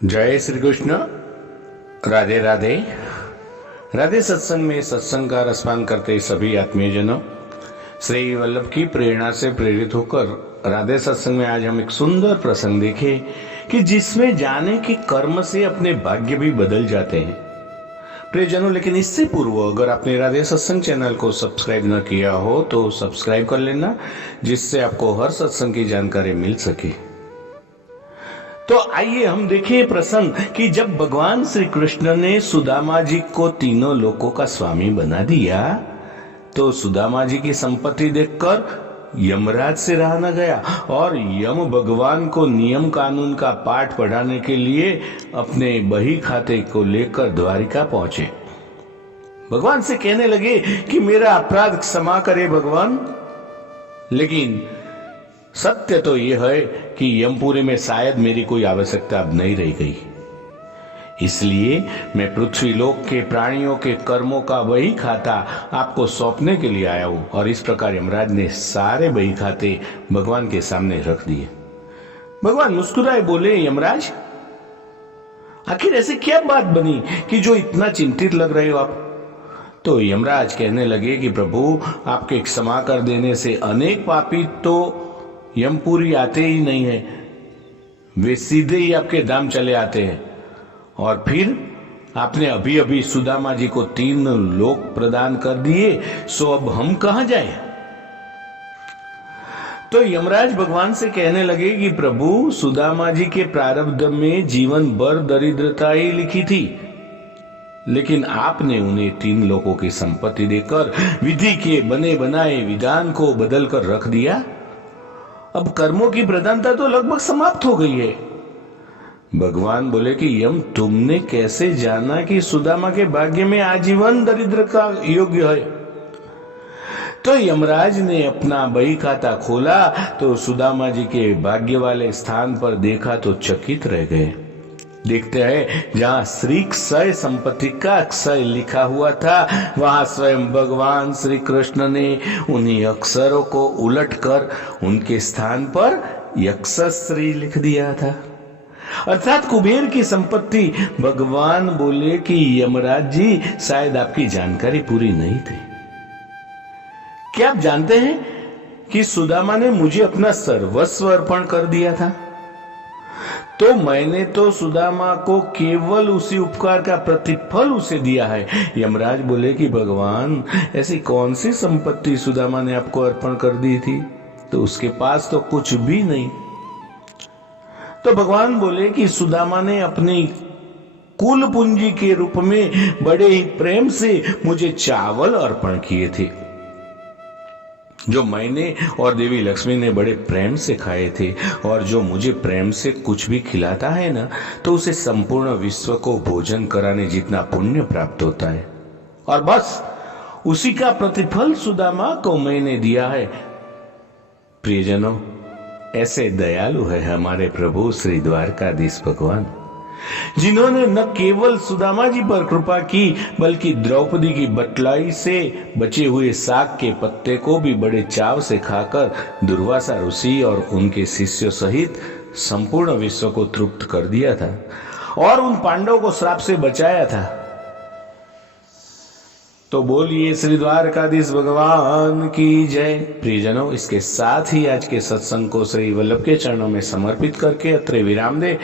जय श्री कृष्ण। राधे राधे। राधे सत्संग में सत्संग का रसपान करते सभी आत्मीय जनों, श्री वल्लभ की प्रेरणा से प्रेरित होकर राधे सत्संग में आज हम एक सुंदर प्रसंग देखे कि जिसमें जाने के कर्म से अपने भाग्य भी बदल जाते हैं। प्रियजनों, लेकिन इससे पूर्व अगर आपने राधे सत्संग चैनल को सब्सक्राइब न किया हो तो सब्सक्राइब कर लेना, जिससे आपको हर सत्संग की जानकारी मिल सके। तो आइए हम देखें प्रसंग कि जब भगवान श्री कृष्ण ने सुदामा जी को तीनों लोकों का स्वामी बना दिया तो सुदामा जी की संपत्ति देखकर यमराज से रहा न गया और यम भगवान को नियम कानून का पाठ पढ़ाने के लिए अपने बही खाते को लेकर द्वारिका पहुंचे। भगवान से कहने लगे कि मेरा अपराध क्षमा करे भगवान, लेकिन सत्य तो यह है कि यमपुरी में शायद मेरी कोई आवश्यकता अब नहीं रह गई, इसलिए मैं पृथ्वी लोक के प्राणियों के कर्मों का वही खाता आपको सौंपने के लिए आया हूं। और इस प्रकार यमराज ने सारे बही खाते भगवान के सामने रख दिए। भगवान मुस्कुराए बोले, यमराज आखिर ऐसी क्या बात बनी कि जो इतना चिंतित लग रहे हो आप? तो यमराज कहने लगे कि प्रभु, आपके क्षमा कर देने से अनेक पापी तो यमपुरी आते ही नहीं है, वे सीधे ही आपके धाम चले आते हैं। और फिर आपने अभी अभी सुदामा जी को 3 लोक प्रदान कर दिए, सो अब हम कहां जाएं? तो यमराज भगवान से कहने लगे कि प्रभु, सुदामा जी के प्रारब्ध में जीवन भर दरिद्रता ही लिखी थी, लेकिन आपने उन्हें 3 लोकों की संपत्ति देकर विधि के बने बनाए विधान को बदल कर रख दिया। अब कर्मों की प्रधानता तो लगभग समाप्त हो गई है। भगवान बोले कि यम, तुमने कैसे जाना कि सुदामा के भाग्य में आजीवन दरिद्र का योग्य है? तो यमराज ने अपना बही खाता खोला तो सुदामा जी के भाग्य वाले स्थान पर देखा तो चकित रह गए। देखते हैं, जहां श्री क्षय संपत्ति का क्षय लिखा हुआ था, वहां स्वयं भगवान श्री कृष्ण ने उन्हीं अक्षरों को उलटकर उनके स्थान पर यक्षश्री लिख दिया था। अर्थात कुबेर की संपत्ति। भगवान बोले कि यमराज जी, शायद आपकी जानकारी पूरी नहीं थी। क्या आप जानते हैं कि सुदामा ने मुझे अपना सर्वस्व अर्पण कर दिया था? तो मैंने तो सुदामा को केवल उसी उपकार का प्रतिफल उसे दिया है। यमराज बोले कि भगवान, ऐसी कौन सी संपत्ति सुदामा ने आपको अर्पण कर दी थी? तो उसके पास तो कुछ भी नहीं। तो भगवान बोले कि सुदामा ने अपनी कुल पूंजी के रूप में बड़े ही प्रेम से मुझे चावल अर्पण किए थे, जो मैंने और देवी लक्ष्मी ने बड़े प्रेम से खाए थे। और जो मुझे प्रेम से कुछ भी खिलाता है ना, तो उसे संपूर्ण विश्व को भोजन कराने जितना पुण्य प्राप्त होता है। और बस उसी का प्रतिफल सुदामा को मैंने दिया है। प्रियजनों, ऐसे दयालु है हमारे प्रभु श्री द्वारकाधीश भगवान, जिन्होंने न केवल सुदामा जी पर कृपा की, बल्कि द्रौपदी की बटलाई से बचे हुए साग के पत्ते को भी बड़े चाव से खाकर दुर्वासा ऋषि और उनके शिष्यों सहित संपूर्ण विश्व को तृप्त कर दिया था और उन पांडवों को श्राप से बचाया था। तो बोलिए श्री द्वारकाधीश भगवान की जय। प्रियजनों, इसके साथ ही आज के सत्संग को श्री वल्लभ के चरणों में समर्पित करके अत्रे विराम दे।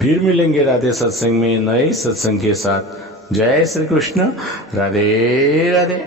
फिर मिलेंगे राधे सत्संग में नए सत्संग के साथ। जय श्री कृष्ण। राधे राधे।